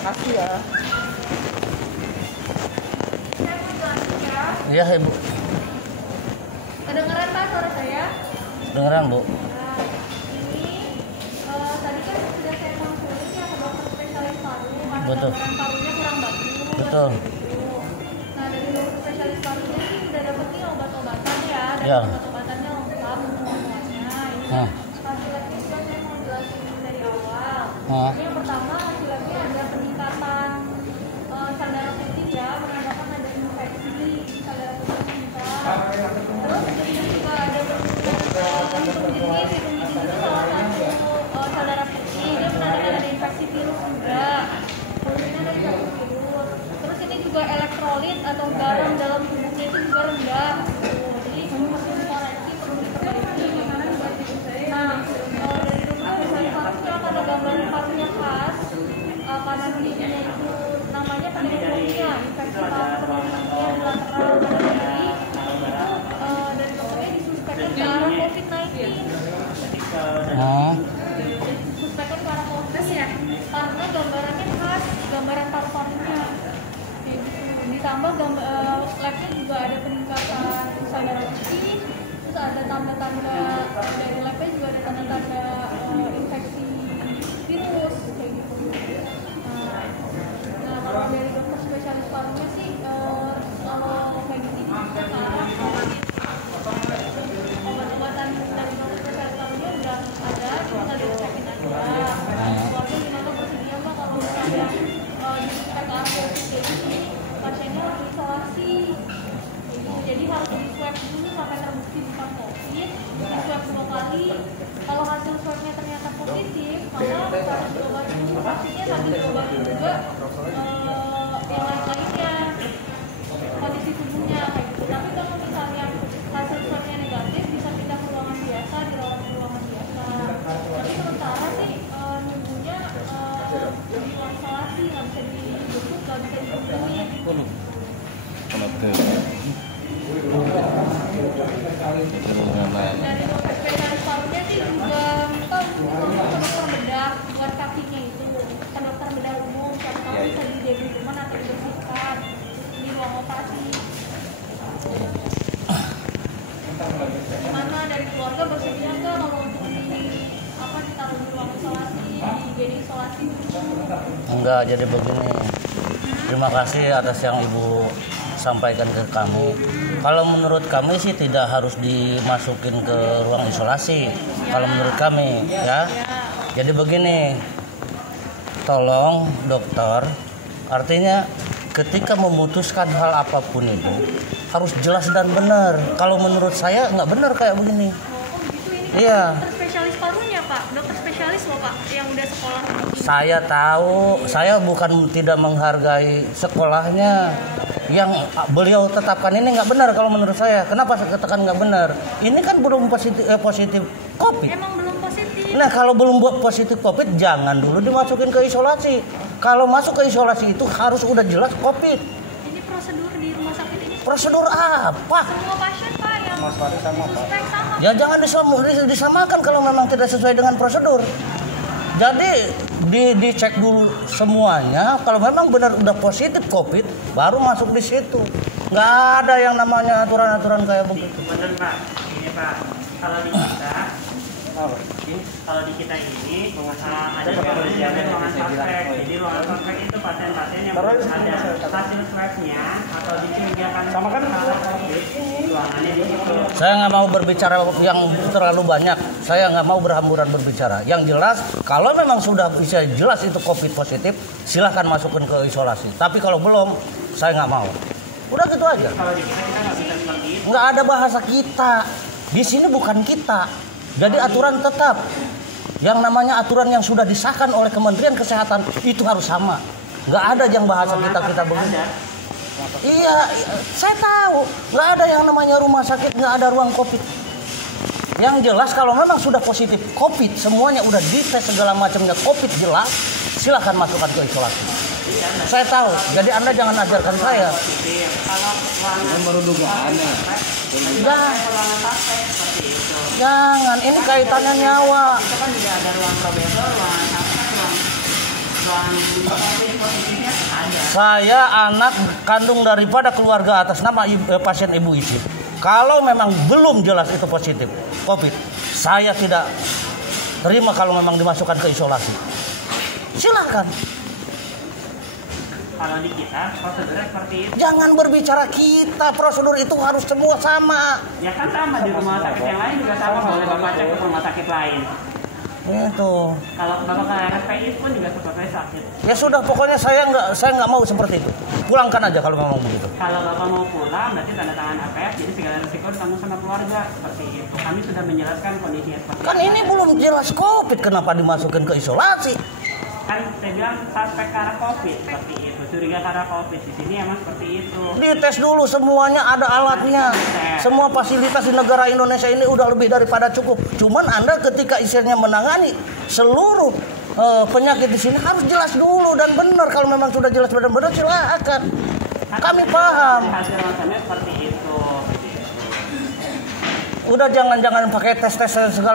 Makasih ya. Iya, Ibu. Kedengeran Pak suara saya? Dengeran, Bu. Nah, ini tadi kan sudah saya konsultasi ya ke dokter spesialis paru karena Betul. gambaran parunya kurang bagus. Betul. Nah, dari dokter spesialis parunya sih udah dapet nih obat-obatan ya, dan Ya. obat-obatannya lengkap untuk semuanya. Ini Hmm. hasil-hasilnya juga saya mau jelasin dari awal. Hmm. Ini yang pertama hasilnya ada peningkatan sel putih ya, menandakan ada infeksi di sel putih kita. Terus ini juga ada hitung jenis itu salah satu sel darah putih, dia menandakan ada infeksi virus juga. Terus ini ada infeksi virus. Terus ini juga elektrolit atau garam dalam tubuhnya itu juga rendah. Jadi hasil koreksi perlu diperbaiki. Nah, dari dokter spesialis paru yang ada gambaran parunya khas, karena dulunya itu namanya pneumonia, infeksi paru pneumonia bilateral pada bayi, itu dari dokternya disuspekkan ke arah COVID-19. Disuspekkan ke arah COVID ya, karena gambarannya khas, gambaran paru-parunya. Ditambah labnya juga ada peningkatan sel darah putih, terus ada tanda-tanda dari labnya juga ada tanda-tanda infeksi virus kayak gitu. Nah, kalau dari dokter spesialis parunya sih kalau kayak gini kita ke arah obat-obatan dari dokter spesialis parunya udah ada, tinggal diresekin aja. Keluarga gimana bersedia Mbak kalau misalnya dispek ke arah COVID kayak gini, pasiennya harus isolasi. Jadi harus di swab dulu sampai terbukti bukan COVID, di swab 2 kali. Kalau hasil swabnya ternyata positif, maka harus diobati dulu, pastinya sambil diobati juga yang lain-lainnya, kondisi tubuhnya kayak gitu. Tapi kalau misalnya hasil swabnya negatif, bisa pindah ke ruangan biasa, dirawat di ruangan biasa. Tapi sementara sih nunggunya di ruang isolasi, nggak bisa dibesuk, nggak bisa ditungguin. Dari dokter spesialis parunya sih juga minta untuk ke dokter bedah buat kakinya itu, ke dokter bedah umum, siapa tahu bisa didebutkan atau dibersihkan di ruang operasi. Gimana dari keluarga bersedia nggak kalau untuk ditaruh di ruang isolasi, di IGD isolasi? Enggak, jadi begini. Terima kasih atas yang Ibu sampaikan ke kami. Kalau menurut kami sih tidak harus dimasukin ke ruang isolasi. Kalau menurut kami ya. Jadi begini. Tolong dokter, artinya ketika memutuskan hal apapun itu harus jelas dan benar. Kalau menurut saya nggak benar kayak begini. Oh gitu, ini Iya. dokter spesialis parunya Pak, dokter spesialis loh Pak, yang udah sekolah. Saya tahu, saya bukan tidak menghargai sekolahnya. Yang beliau tetapkan ini nggak benar kalau menurut saya. Kenapa saya katakan nggak benar? Ini kan belum positif COVID. Emang belum positif. Nah, kalau belum positif COVID, jangan dulu dimasukin ke isolasi. Kalau masuk ke isolasi itu harus udah jelas COVID. Ini prosedur di rumah sakit ini. Prosedur apa? Semua pasien Pak yang suspek sama. Ya jangan disamakan kalau memang tidak sesuai dengan prosedur. Jadi dicek dulu semuanya. Kalau memang benar udah positif COVID, baru masuk di situ. Nggak ada yang namanya aturan-aturan kayak begitu. Benar Pak, ini Pak. Kalau di kita Kalau di kita ini ada ruangan suspek. Jadi ruangan suspek itu pasien-pasien yang belum ada hasil swabnya atau dicurigakan COVID, ruangannya di situ. Saya nggak mau berbicara yang terlalu banyak. Saya nggak mau berhamburan berbicara. Yang jelas, kalau memang sudah bisa jelas itu COVID positif, silahkan masukin ke isolasi. Tapi kalau belum, saya nggak mau. Udah gitu aja. Kalau di kita nggak bisa seperti itu. Nggak ada bahasa kita. Di sini bukan kita. Jadi aturan tetap. Yang namanya aturan yang sudah disahkan oleh Kementerian Kesehatan itu harus sama. Nggak ada yang bahasa kita begini. Iya, saya tahu. Nggak ada yang namanya rumah sakit, nggak ada ruang COVID. Yang jelas kalau memang sudah positif COVID, semuanya udah dites segala macamnya COVID jelas, silahkan masukkan ke isolasi. Saya tahu, jadi Anda jangan ajarkan saya. Kalau baru dugaan ya. Jangan, ini kaitannya nyawa. itu kan juga ada ruang probable, ruang COVID positifnya ada. Saya anak kandung daripada keluarga atas nama pasien Ibu Isi. Kalau memang belum jelas itu positif COVID, saya tidak terima kalau memang dimasukkan ke isolasi. Silahkan. Kalau di kita prosedurnya seperti itu. Jangan berbicara kita, prosedur itu harus semua sama. Ya kan sama di rumah sakit yang lain juga sama, boleh Bapak cek ke rumah sakit lain. Itu. Kalau Bapak ke RSPI pun juga seperti sakit. Ya sudah, pokoknya saya nggak mau seperti itu. Pulangkan aja kalau memang begitu. Kalau Bapak mau pulang berarti tanda tangan APF, jadi segala risiko ditanggung sama keluarga seperti itu. Kami sudah menjelaskan kondisinya seperti Kan ini belum jelas COVID, kenapa dimasukin ke isolasi? kan saya bilang suspek karena COVID seperti itu, curiga karena COVID. Di sini emang seperti itu. Dites dulu, semuanya ada alatnya. Semua fasilitas di negara Indonesia ini udah lebih daripada cukup. Cuman Anda ketika isinya menangani seluruh penyakit di sini harus jelas dulu dan benar. Kalau memang sudah jelas benar-benar silakan. Kami paham. Hasil rasanya seperti itu. Udah jangan pakai tes segala